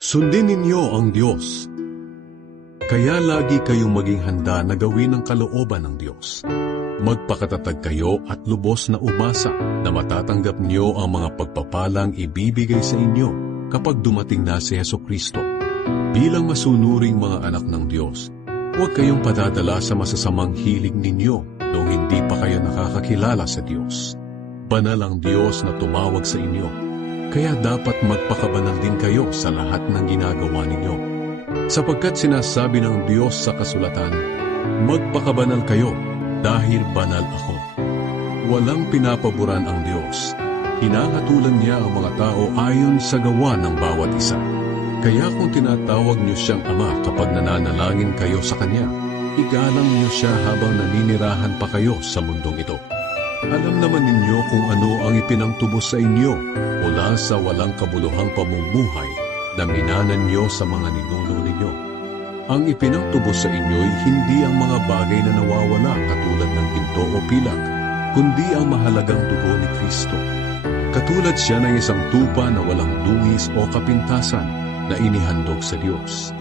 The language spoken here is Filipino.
Sundin ninyo ang Diyos. Kaya lagi kayong maging handa na gawin ang kalooban ng Diyos. Magpakatatag kayo at lubos na umasa na matatanggap niyo ang mga pagpapalang ibibigay sa inyo kapag dumating na si Heso Kristo. Bilang masunuring mga anak ng Diyos, huwag kayong padadala sa masasamang hilig ninyo noong hindi pa kayo nakakakilala sa Diyos. Banal ang Diyos na tumawag sa inyo kaya dapat magpakabanal din kayo sa lahat ng ginagawa ninyo. Sapagkat sinasabi ng Diyos sa kasulatan, Magpakabanal kayo dahil banal ako. Walang pinapaboran ang Diyos. Hinahatulan niya ang mga tao ayon sa gawa ng bawat isa. Kaya kung tinatawag niyo siyang Ama kapag nananalangin kayo sa Kanya, igalang niyo siya habang naninirahan pa kayo sa mundong ito. Alam naman ninyo kung ano ang ipinangtubos sa inyo mula sa walang kabuluhang pamumuhay na minanan niyo sa mga ninuno ninyo. Ang ipinangtubos sa inyo'y hindi ang mga bagay na nawawala katulad ng ginto o pilak, kundi ang mahalagang dugo ni Kristo. Katulad siya ng isang tupa na walang dungis o kapintasan na inihandog sa Diyos.